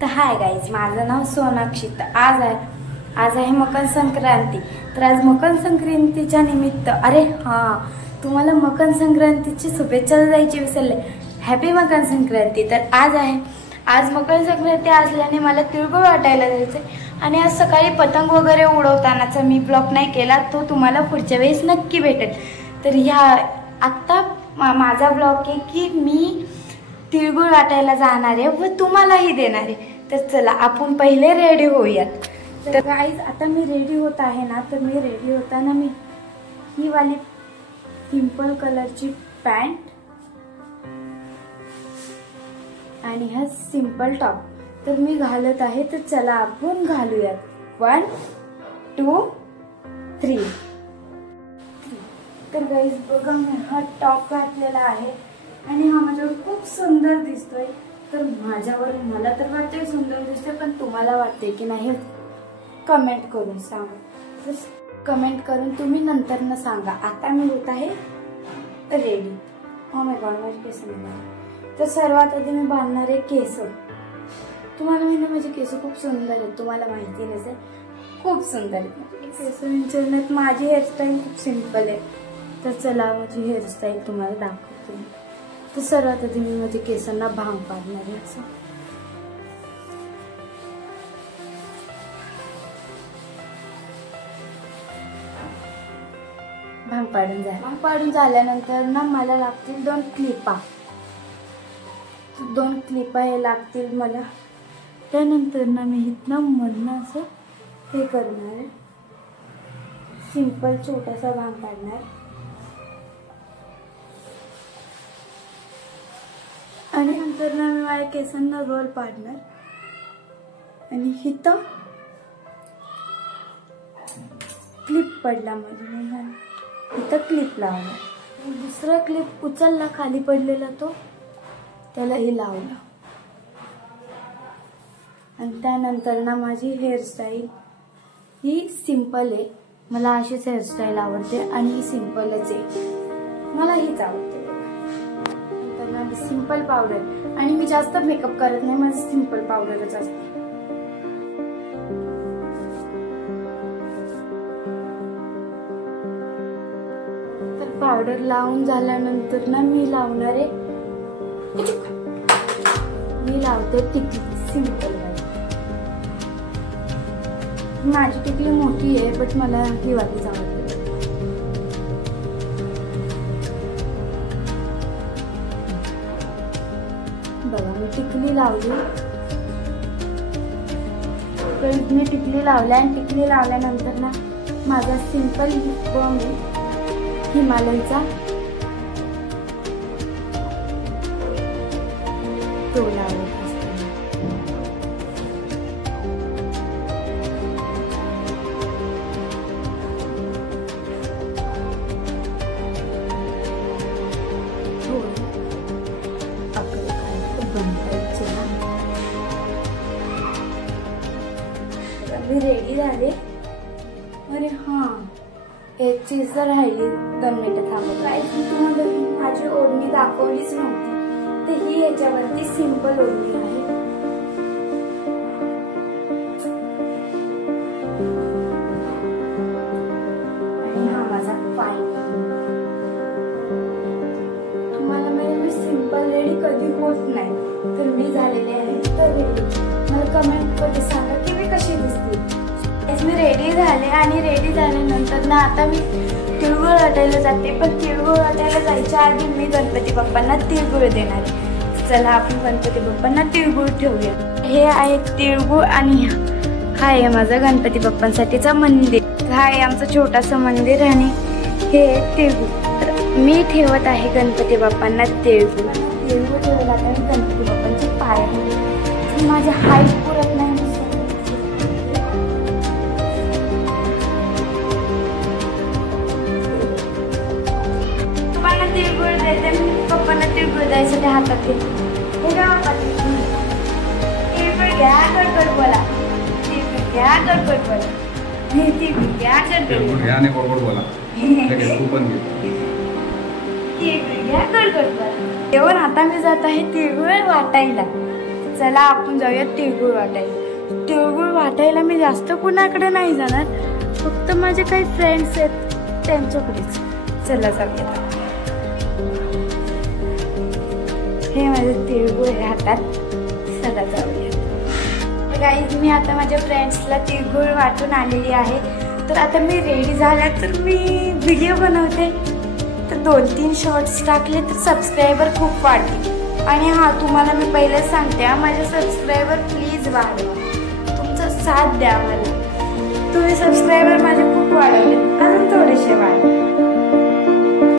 तर hi guys, माझं नाव सोनाक्षी. तर आज आहे मकर संक्रांती. तर आज मकर संक्रांतीच्या निमित्त तुम्हाला मकर संक्रांतीची शुभेच्छा द्यायची विसरले. हॅपी मकर संक्रांती. तर आज मकर संक्रांती असल्याने मला तिळगुळ वाटायला जायचं आणि आज सकाळी पतंग वगैरे उडवतानाचा मी ब्लॉग नाही केला, तो तुम्हाला पुढच्या वेळेस नक्की भेटेल. तर आत्ता माझा ब्लॉग आहे की मी तिळगुळ वाटायला जाणार आहे व तुम्हालाही देणार आहे. तर चला आपण पहिले रेडी होऊयात. तर गाईज आता मी रेडी होत आहे ना, तर मी रेडी होताना मी ही वाली सिंपल कलरची पॅन्ट आणि हा सिंपल टॉप तर मी घालत आहे. तर चला आपण घालूयात. 1 2 3. तर गाईज बघा, मी हा टॉप घातलेला आहे आणि हा माझ्यावर खूप सुंदर दिसतोय. तर माझ्यावर मला तर वाटतंय सुंदर दिसतोय, पण तुम्हाला वाटते की नाही कमेंट करून सांगा. तर कमेंट करून तुम्ही नंतर न सांगा. आता मी होत आहे रेडी. हो माय गॉड, माझे केस नाही. तर सर्वात आधी मी बांधणार आहे केस. तुम्हाला माहिती माझे केस खूप सुंदर आहेत, तुम्हाला माहिती नसेल, खूप सुंदर आहेत केस. विचारण्यात माझी हेअरस्टाईल खूप सिंपल आहे. तर चला माझी हेअरस्टाईल तुम्हाला दाखवते. तर सर्वात आधी मी माझ्या केसांना भांग पाडणार आहे. असं भांग पाडून झाल्यानंतर ना मला लागतील 2 क्लिपा. 2 क्लिपा हे लागतील मला. त्यानंतर ना मी इथनं मधनं असं हे करणार आहे, सिंपल छोटासा भांग पाडणार आणि नंतर ना मी माझ्या केसांना रोल पाडणार आणि इथं क्लिप पडला म्हणजे इथं क्लिप लावणार. दुसरा क्लिप उचलला खाली पडलेला, तो त्यालाही लावला. आणि त्यानंतर ना माझी हेअरस्टाईल ही सिंपल आहे. मला अशीच हेअरस्टाईल आवडते आणि ही सिंपलच आहे, मला हीच आवडते. नंतर ना सिंपल पावडर, आणि मी जास्त मेकअप करत नाही, माझं सिंपल पावडरच असते. तर पावडर लावून झाल्यानंतर ना मी लावते टिकली. सिंपल माझी टिकली मोठी आहे, बट मला ही वालीच आवडते. बघा मी टिकली लावली. तर मी टिकली लावल्या आणि टिकली लावल्यानंतर ना माझा सिंपल लिप बाम आहे हिमालयचा, तो लावला. मी रेडी झाले. अरे एक चीज जर राहिली, 2 मिनिटं थांबत राहिली. तुम्हाला माझी ओढणी दाखवलीच नव्हती, तर ही याच्यावरती सिंपल ओढणी आहे. आणि हा माझा फायनल. तुम्हाला मी सिंपल रेडी कधी होत नाही, तर मी झालेले आहे तर रेडी. मला कमेंट मध्ये सांगा की मी कशी दिसते. मी रेडी झाले आणि रेडी झाल्यानंतर ना आता मी तिळगुळ वाटायला जाते. पण तिळगुळ वाटायला जायच्या आधी मी गणपती बाप्पांना तिळगुळ देणार आहे. चला आपण गणपती बाप्पांना तिळगुळ ठेवूया. हे आहे तिळगुळ आणि हा आहे माझा गणपती बाप्पांसाठीचा मंदिर. हा आहे आमचं छोटंसं मंदिर आणि हे तिळगुळ. तर मी ठेवत आहे गणपती बाप्पांना तिळगुळ. तिळगुळ ठेवला आता मी गणपती बाप्पांचे पाय आहे. माझ्या हाईट पुरत नाही, तिळगुळ देते. पप्पांना तिळगुळ द्यायसाठी हातात घेते. तिळगुळ घ्या, गडबड बोला. तिळगुळ घ्या, गडबड बोला. तिळगुळ घ्या, गडबड घ्या आणि गडबड बोला. तिळगुळ घ्या, गडबड बोला. जेवण आता मी जात आहे तिळगुळ वाटायला. चला आपण जाऊया तिळगुळ वाटायला. तिळगुळ वाटायला मी जास्त कुणाकडे नाही जाणार, फक्त माझे काही फ्रेंड्स आहेत त्यांच्याकडेच. चला जाऊया. हे माझे तिळगुळ आहे हातात. चला जाऊया. गाईज मी आता माझ्या फ्रेंड्सला तिळगुळ वाटून आलेली आहे. तर आता मी रेडी झाल्या तर मी व्हिडिओ बनवते. तर 2-3 शॉर्ट्स टाकले तर सबस्क्रायबर खूप वाढतील. आणि हां, तुम्हाला मी पहिलेच सांगते, माझे सबस्क्रायबर प्लीज वाढवा, तुमचा साथ द्या मला. तुम्ही सबस्क्रायबर माझे खूप वाढवले, अजून थोडेसे वाढवा.